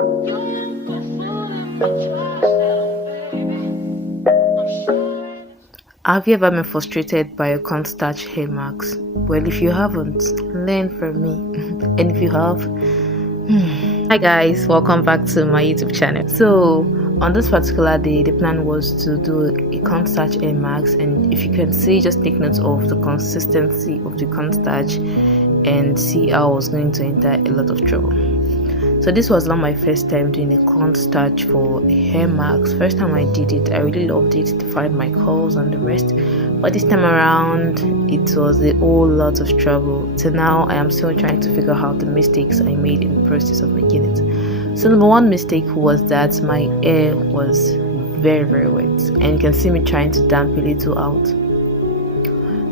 Have you ever been frustrated by your cornstarch hair marks? Well, if you haven't, learn from me. And if you have, hi guys, welcome back to my YouTube channel. So on this particular day, the plan was to do a cornstarch hair marks, and if you can see, just take note of the consistency of the cornstarch and see how I was going to enter a lot of trouble. So this was not my first time doing a cornstarch for hair marks. First time I did it, I really loved it, defined my curls and the rest. But this time around, it was a whole lot of trouble. Till now, I am still trying to figure out the mistakes I made in the process of making it. So number one mistake was that my hair was very wet, and you can see me trying to damp a little out.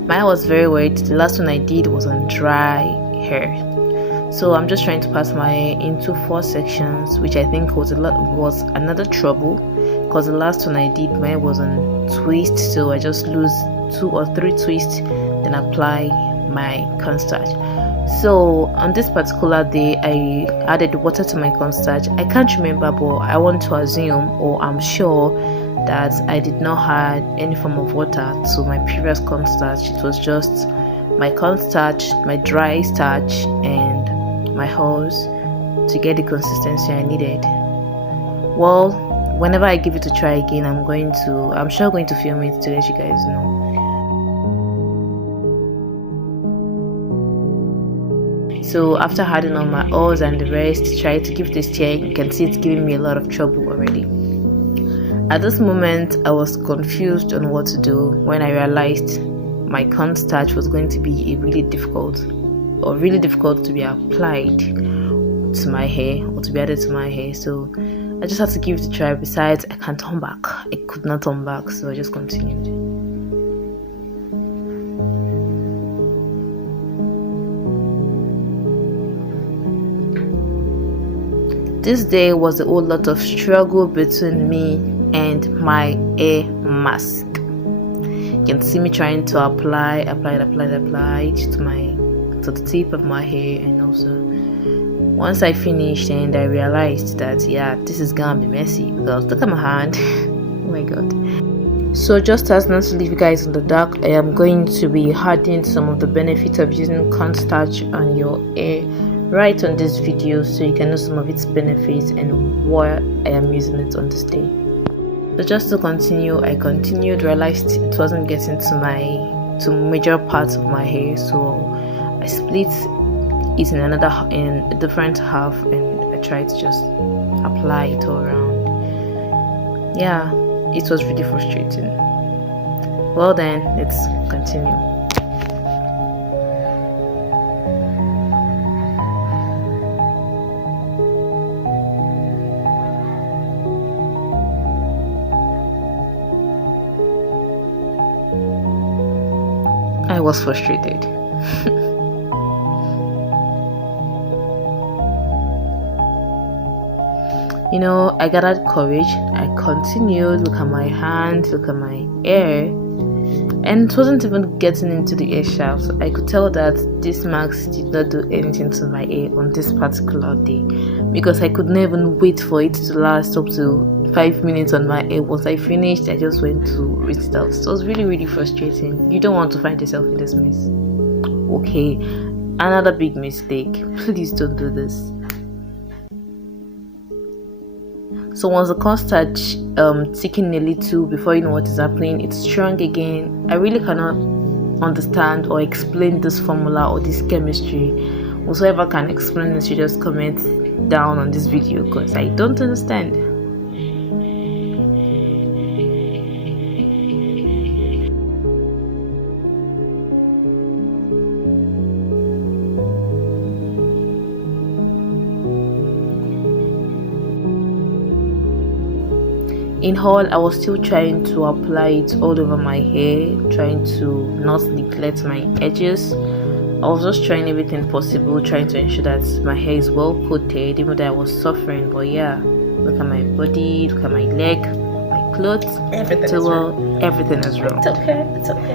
My hair was very wet. The last one I did was on dry hair. So I'm just trying to pass my hair into 4 sections, which I think was another trouble, because the last one I did, my hair was on twist, so I just lose 2 or 3 twists, then apply my cornstarch. So on this particular day, I added water to my cornstarch. I can't remember, but I want to assume, or I'm sure, that I did not add any form of water to my previous cornstarch. It was just my cornstarch, my dry starch, and my hose to get the consistency I needed. Well, whenever I give it a try again, I'm sure going to film it to let you guys know. So after adding on my oils and the rest, try to give this here. You can see it's giving me a lot of trouble already. At this moment, I was confused on what to do when I realized my cornstarch was going to be really difficult to be applied to my hair or to be added to my hair. So I just had to give it a try. Besides, I can't turn back. I could not turn back, so I just continued. This day was a whole lot of struggle between me and my hair mask. You can see me trying to apply it to the tip of my hair, and also once I finished and I realized that this is gonna be messy, because look at my hand. Oh my god. So just as not to leave you guys in the dark, I am going to be adding some of the benefits of using cornstarch on your hair right on this video, so you can know some of its benefits and why I am using it on this day. So just to continue, I realized it wasn't getting to major parts of my hair, so I split it in a different half, and I tried to just apply it all around. Yeah, it was really frustrating. Well then, let's continue. I was frustrated. You know, I gathered courage. I continued. Look at my hands, look at my hair, and it wasn't even getting into the hair shaft. I could tell that this marks did not do anything to my hair on this particular day, because I could not even wait for it to last up to 5 minutes on my hair. Once I finished, I just went to rinse it out. So it was really frustrating. You don't want to find yourself in this mess. Okay, another big mistake. Please don't do this. So once the cornstarch thickened a little, before you know what is happening, it's strong again. I really cannot understand or explain this formula or this chemistry. Whoever can explain this, you just comment down on this video, because I don't understand. In all, I was still trying to apply it all over my hair, trying to not neglect my edges. I was just trying everything possible, trying to ensure that my hair is well coated, even though I was suffering. But yeah, look at my body, look at my leg, my clothes, everything is wrong. Everything is wrong. It's okay.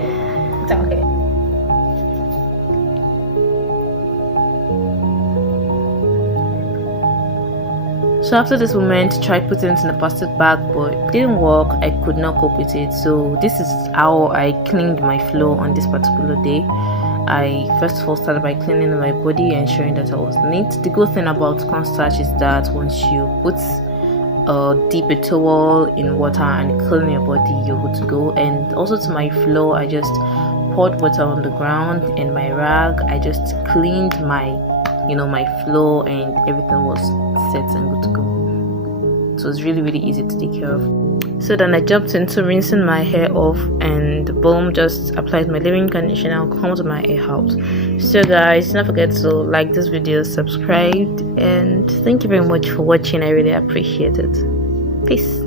So after this moment, tried putting it in a plastic bag, but it didn't work. I could not cope with it. So this is how I cleaned my floor on this particular day. I first of all started by cleaning my body, ensuring that I was neat. The good thing about cornstarch is that once you put dip a towel in water and clean your body, you're good to go. And also to my floor, I just poured water on the ground and my rag. I just cleaned my my floor, and everything was set and good to go. So it's really easy to take care of. So then I jumped into rinsing my hair off, and boom, just applied my leave-in conditioner, combed my hair out. So guys, don't forget to like this video, subscribe, and thank you very much for watching. I really appreciate it. Peace.